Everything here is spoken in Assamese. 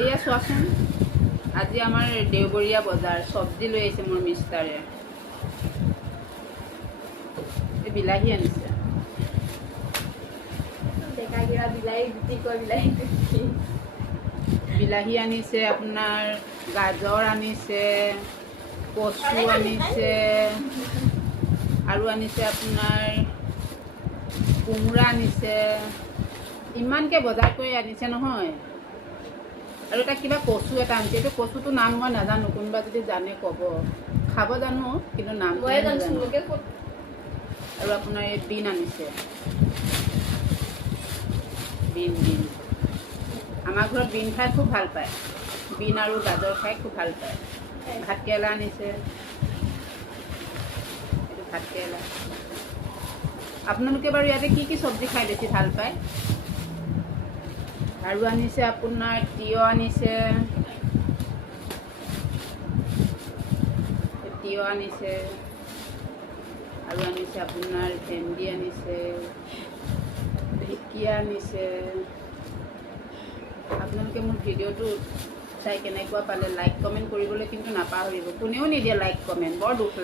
এয়া চোৱাচোন আজি আমাৰ দেওবৰীয়া বজাৰ চব্জি লৈ আহিছে মোৰ মিষ্টাৰে। এই বিলাহী আনিছে। ডেকাগিৰা বিলাহী গুটি কয় বিলাহী গুটি। বিলাহী আনিছে, আপোনাৰ গাজৰ আনিছে, কচু আনিছে আৰু আনিছে আপোনাৰ কোমোৰা আনিছে। ইমানকৈ বজাৰ কৰি আনিছে নহয়। আৰু এটা কিবা কচু এটা আনিছে। এইটো কচুটোৰ নাম মই নাজানো, কোনোবা যদি জানে ক'ব। খাব জানো কিন্তু নাম নাজানো। আৰু আপোনাৰ এই বিন আনিছে, বিন আমাৰ ঘৰত বিন খাই খুব ভাল পায়। বিন আৰু গাজৰ খাই খুব ভাল পায়। ভাতকেৰেলা আনিছে, এইটো ভাতকেৰেলা। আপোনালোকে বাৰু ইয়াতে কি কি চব্জি খাই বেছি ভাল পায়? আৰু আনিছে আপোনাৰ তিয়ঁহ আনিছে, তিয়ঁহ আনিছে আৰু আনিছে আপোনাৰ ভেন্দি আনিছে, ঢেকীয়া আনিছে। আপোনালোকে মোৰ ভিডিঅ'টো চাই কেনেকুৱা পালে লাইক কমেণ্ট কৰিবলৈ কিন্তু নাপাহৰিব। কোনেও নিদিয়ে লাইক কমেণ্ট, বৰ দুখ লাগে।